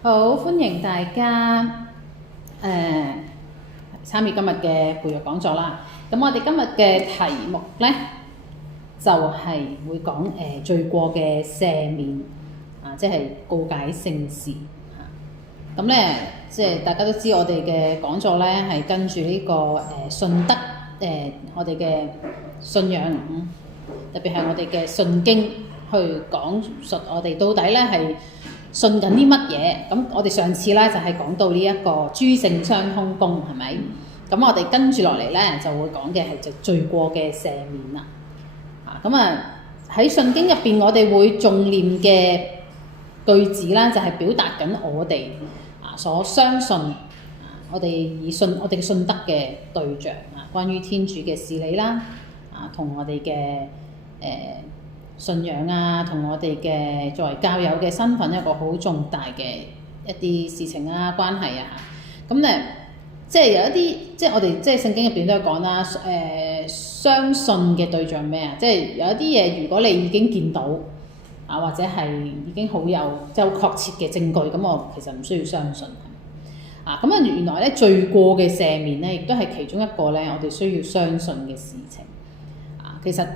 好，歡迎大家參與今日嘅培育講座啦。咁我哋今日嘅題目呢，就係會講罪過嘅赦免即係告解聖事咁呢，即係大家都知我哋嘅講座呢係跟住呢個信德我哋嘅信仰特別係我哋嘅信經去講述我哋到底呢係信緊啲乜嘢。咁我哋上次呢就係講到呢一個諸聖相通功係咪？咁我哋跟住落嚟呢就會講嘅係就罪過嘅赦免啦。咁喺信經入邊，我哋會誦念嘅句子啦，就係表達緊我哋所相信我哋嘅信德嘅對象關於天主嘅事理啦同我哋嘅信仰同我哋嘅作為教友嘅身份一個好重大嘅一啲事情關係咁咧，即係有一啲即係我哋即係聖經入邊都有講啦，相信嘅對象咩即係有一啲嘢，如果你已經見到或者係已經好有即係好確切嘅證據，咁我其實唔需要相信原來咧罪過嘅赦免咧，亦都係其中一個咧我哋需要相信嘅事情其實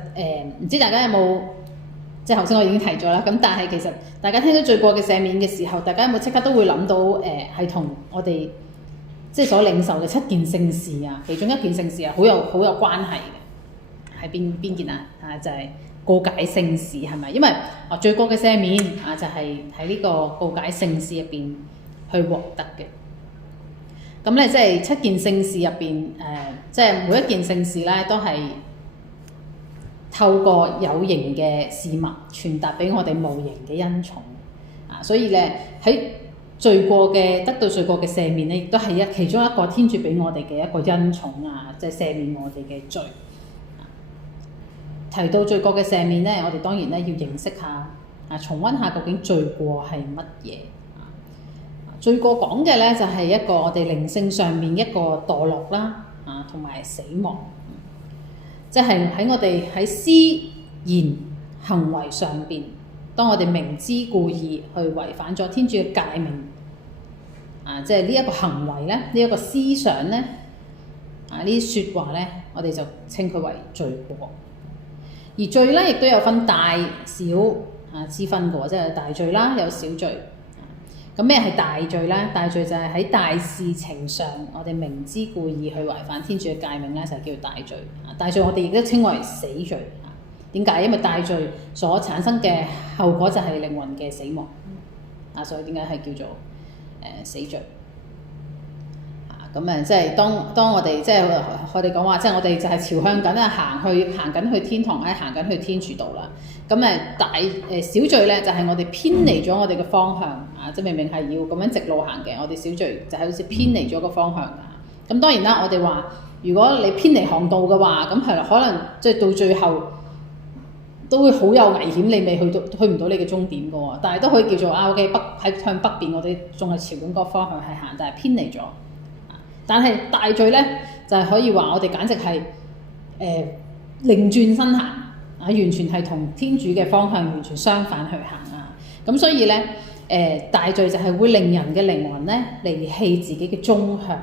唔知大家有冇即係頭先我已經提咗啦，咁但係其實大家聽到罪過嘅赦免嘅時候，大家有冇即刻都會諗到係同我哋即係所領受嘅7件聖事其中一件聖事好有關係嘅，係邊件就係告解聖事係咪？因為罪過嘅赦免就係喺呢個告解聖事入邊去獲得嘅。咁咧即係7件聖事入邊即係每一件聖事咧都係透過有形嘅事物傳達俾我哋無形嘅恩寵所以咧喺得到罪過嘅赦免咧，亦都係其中一個天主俾我哋嘅一個恩寵即係赦免我哋嘅罪。提到罪過嘅赦免咧，我哋當然咧要認識下重溫下究竟罪過係乜嘢。罪過講嘅咧就係一個我哋靈性上面一個墮落啦同埋死亡，即係喺我哋喺思言行為上邊，當我哋明知故意去違反咗天主嘅誡命即係呢一個行為咧，呢一個思想咧呢啲説話咧，我哋就稱佢為罪過。而罪咧亦都有分大小之分嘅，即係大罪啦，有小罪。咁咩係大罪咧？大罪就係喺大事情上，我哋明知故意去違反天主嘅誡命咧，就係叫大罪。大罪我哋亦都稱為死罪。點解？因為大罪所產生嘅後果就係靈魂嘅死亡所以點解係叫做死罪？即係當我哋即係我哋講話，即係我哋就係朝向緊行緊去天堂行緊去天主道啦。小罪咧就係我哋偏離咗我哋嘅方向即係明明係要咁樣直路行嘅，我哋小罪就係好似偏離咗個方向咁當然啦，我哋話如果你偏離航道嘅話，咁係可能即係到最後都會好有危險，你未去唔到你嘅終點嘅喎。但係都可以叫做OK，向北邊，我哋仲係朝緊個方向係行，但係偏離咗。但係大罪咧，就係可以話我哋簡直係擰轉身行完全係同天主嘅方向完全相反去行咁所以咧大罪就係會令人嘅靈魂咧離棄自己嘅終向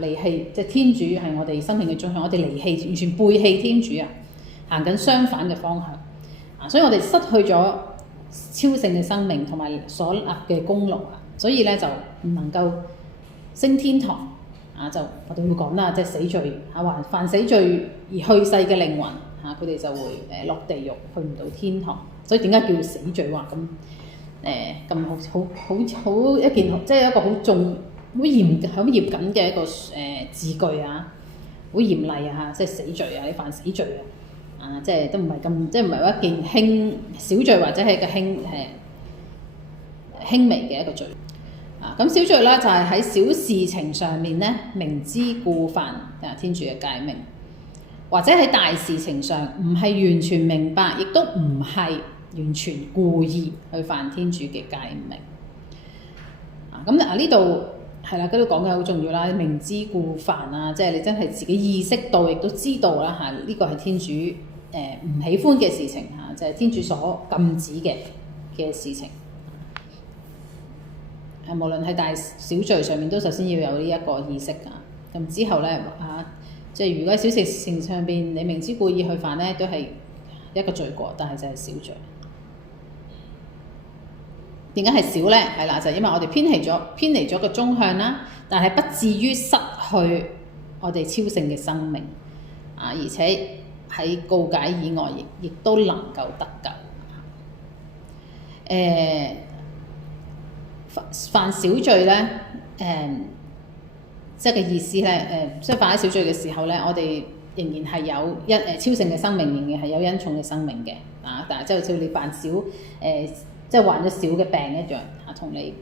離棄即係天主係我哋生命嘅終向，我哋離棄完全背棄天主行緊相反嘅方向所以我哋失去咗超聖嘅生命同埋所立嘅功勞所以咧就唔能夠升天堂就我哋會講啦，即係死罪犯死罪而去世嘅靈魂佢哋就會落地獄，去唔到天堂。所以點解叫死罪話咁好一件即係一個好嚴謹嘅一個字句好嚴厲即係死罪你犯死罪即係都唔係咁，即係唔係一件輕小罪或者係一個輕微嘅一個罪。咁小罪咧就係喺小事情上面咧明知故犯天主嘅誡命，或者喺大事情上唔係完全明白，亦都唔係完全故意去犯天主嘅誡命。咁呢度係啦，嗰度講嘅好重要啦，明知故犯即係你真係自己意識到，亦都知道啦呢個係天主唔喜歡嘅事情就係天主所禁止嘅事情。無論係大小罪上面都首先要有呢一個意識㗎。咁之後咧即係如果喺小事情上邊你明知故意去犯咧，都係一個罪過，但係就係小罪。點解係少咧？係啦，就係因為我哋偏離咗個中向啦，但係不至於失去我哋超性嘅生命而且喺告解以外亦都能夠得救。犯小罪咧，即係個意思咧，即係犯咗小罪嘅時候咧，我哋仍然係有超性嘅生命，仍然係有恩寵嘅生命嘅但係即係好似你犯小即係患咗小嘅病一樣同你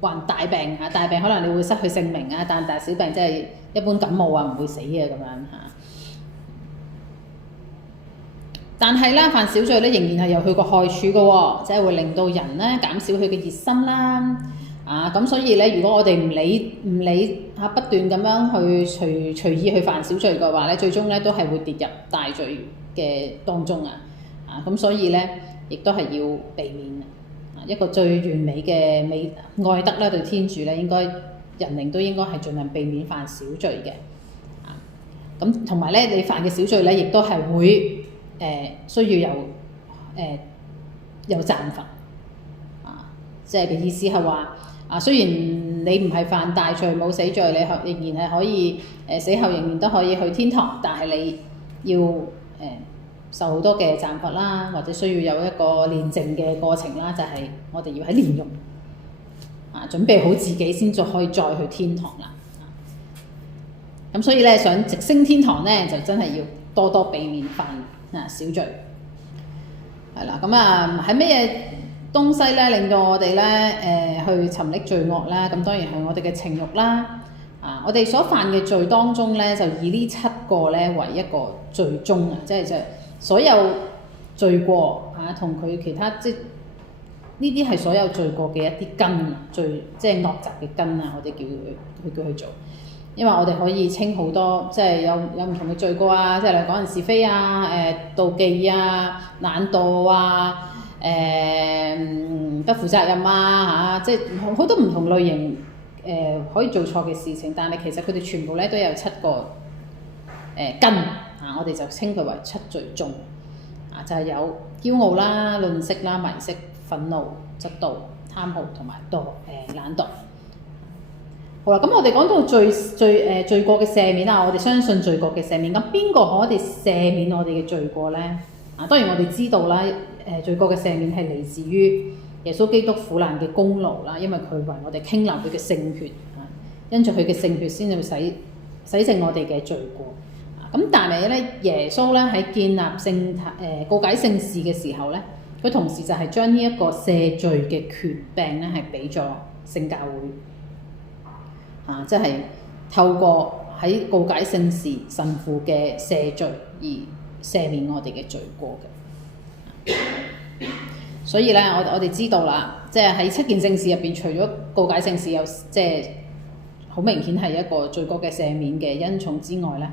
患大病大病可能你會失去性命但係小病即係一般感冒唔會死咁樣但係啦，犯小罪咧仍然係有佢個害處嘅喎，即係會令到人咧減少佢嘅熱心啦咁所以咧，如果我哋唔理不斷咁樣去隨意去犯小罪嘅話咧，最終咧都係會跌入大罪嘅當中咁所以咧亦都係要避免一個最完美嘅愛德咧，對天主咧應該人靈都應該係盡量避免犯小罪嘅咁同埋咧，你犯嘅小罪咧，亦都係會需要有暫罰即係嘅意思係話雖然你唔係犯大罪冇死罪，你仍然係可以死後仍然都可以去天堂，但係你要受好多嘅暫罰啦，或者需要有一個煉淨嘅過程啦，就係我哋要喺煉獄準備好自己先可以再去天堂啦咁所以咧，想直升天堂咧，就真係要多多避免犯小罪係啦。咁喺咩嘢東西咧令到我哋咧去沉溺罪惡啦？咁當然係我哋嘅情慾啦我哋所犯嘅罪當中咧，就以呢7個咧為一個罪宗即係所有罪過同佢其他即係呢啲係所有罪過嘅一啲根即係惡習嘅根我哋叫佢做。因為我哋可以稱好多，即係有唔同嘅罪過即係例如講人是非妒忌懶惰不負責任即係好多唔同類型可以做錯嘅事情，但係其實佢哋全部咧都有7個根我哋就稱佢為7罪宗就係有驕傲啦、吝嗇啦、迷色、憤怒、嫉妒、貪酷同埋懶惰。好啦，咁我哋講到罪過嘅赦免我哋相信罪過嘅赦免，咁邊個可以赦免我哋嘅罪過咧？當然我哋知道啦，罪過嘅赦免係嚟自於耶穌基督苦難嘅功勞啦，因為佢為我哋傾流佢嘅聖血因住佢嘅聖血先至會洗淨我哋嘅罪過咁但係咧，耶穌咧喺建立告解聖事嘅時候咧，佢同時就係將呢一個赦罪嘅權柄咧係俾咗聖教會即係透過喺告解聖事神父嘅赦罪而赦免我哋嘅罪過嘅所以咧，我哋知道啦，即係喺7件聖事入邊，除咗告解聖事有即係好明顯係一個罪過嘅赦免嘅恩寵之外咧，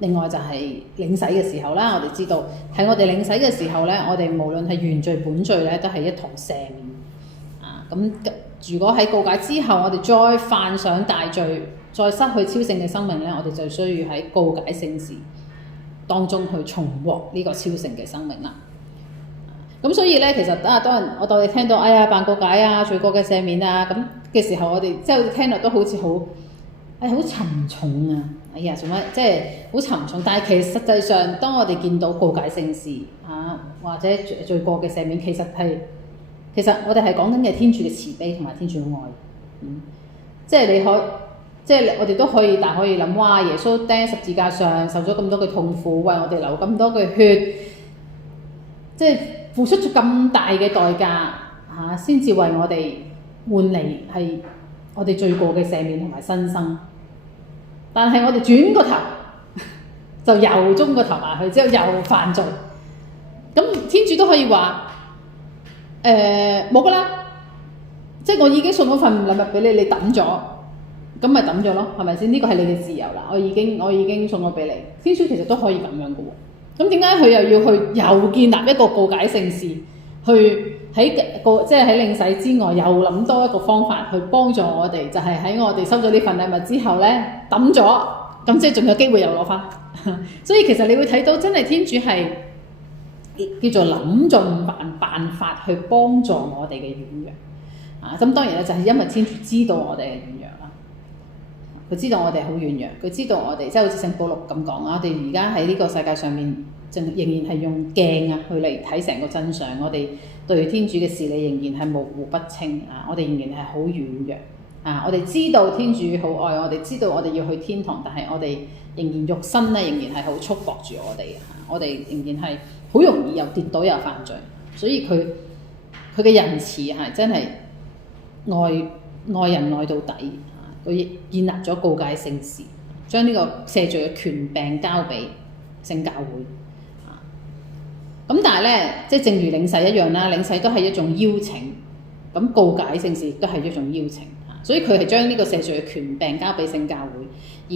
另外就係領洗嘅時候啦，我哋知道喺我哋領洗嘅時候咧，我哋無論係原罪本罪咧，都係一同赦免咁如果喺告解之後，我哋再犯上大罪，再失去超性嘅生命咧，我哋就需要喺告解聖事當中去重獲呢個超性嘅生命啦。咁所以咧，其實我當你聽到辦告解罪過嘅赦免咁嘅時候，我哋即係聽落都好似好沉重做乜即係好沉重？但係其實實際上，當我哋見到告解聖事或者罪過嘅赦免，其實我哋係講緊嘅天主嘅慈悲同埋天主嘅愛，即係我哋都可以諗，哇！耶穌釘十字架上受咗咁多嘅痛苦，為我哋流咁多嘅血，即係付出咗咁大嘅代價先至為我哋換嚟係我哋罪過嘅赦免同埋新生。但係我哋轉個頭就又中個頭埋去，之後又犯罪，咁天主都可以話。冇噶啦，即係我已經送咗份禮物俾你，你抌咗，咁咪抌咗咯，係咪先？呢個係你嘅自由啦，我已經送咗俾你。天主其實都可以咁樣噶喎，咁點解佢又要去又建立一個告解聖事，去即係喺領洗之外，又諗多一個方法去幫助我哋，就係喺我哋收咗呢份禮物之後咧抌咗，咁即係仲有機會又攞翻。所以其實你會睇到真係天主係叫做諗盡辦法去幫助我哋嘅軟弱。咁當然咧就係因為天主知道我哋嘅軟弱啦，佢知道我哋好軟弱，佢知道我哋即係好似聖保祿咁講啊，我哋而家喺呢個世界上面仍然係用鏡啊去嚟睇成個真相，我哋對天主嘅事理仍然係模糊不清啊，我哋仍然係好軟弱啊，我哋知道天主好愛我哋，知道我哋要去天堂，但係我哋仍然肉身咧仍然係好束縛住我哋，我哋仍然係好容易又跌倒又犯罪，所以佢嘅仁慈係真係愛人愛到底，佢建立咗告解聖事，將呢個赦罪嘅權柄交俾聖教會。咁但係咧，即係正如領洗一樣啦，領洗都係一種邀請，咁告解聖事亦都係一種邀請，所以佢係將呢個赦罪嘅權柄交俾聖教會，而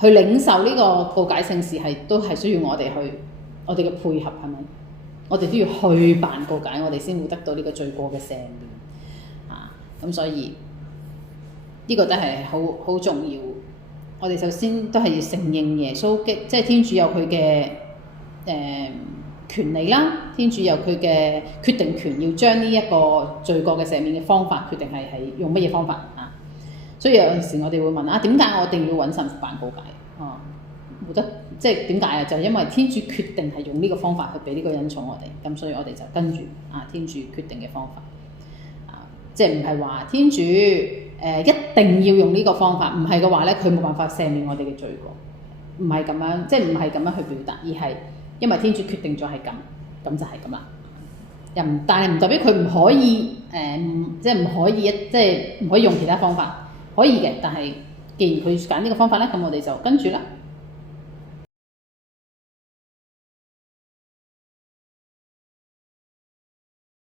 去領受呢個告解聖事都係需要我哋嘅配合，係咪？我哋都要去辦告解，我哋先會得到呢個罪過嘅赦免。咁所以呢個都係好重要。我哋首先都係要承認耶穌即係天主有佢嘅權利啦，天主有佢嘅決定權，要將呢一個罪過嘅赦免嘅方法決定係用乜嘢方法啊？所以有陣時我哋會問點解我一定要揾神父辦告解？冇得即係點解啊？就係因為天主決定係用呢個方法去俾呢個恩寵我哋，咁所以我哋就跟住天主決定嘅方法。即係唔係話天主一定要用呢個方法，唔係嘅話咧，佢冇辦法赦免我哋嘅罪過，唔係咁樣，即係唔係咁樣去表達，而係因為天主決定咗係咁，咁就係咁啦。但係唔代表佢唔可以即係唔可以即係唔可以用其他方法，可以嘅。但係既然佢揀呢個方法咧，咁我哋就跟住啦。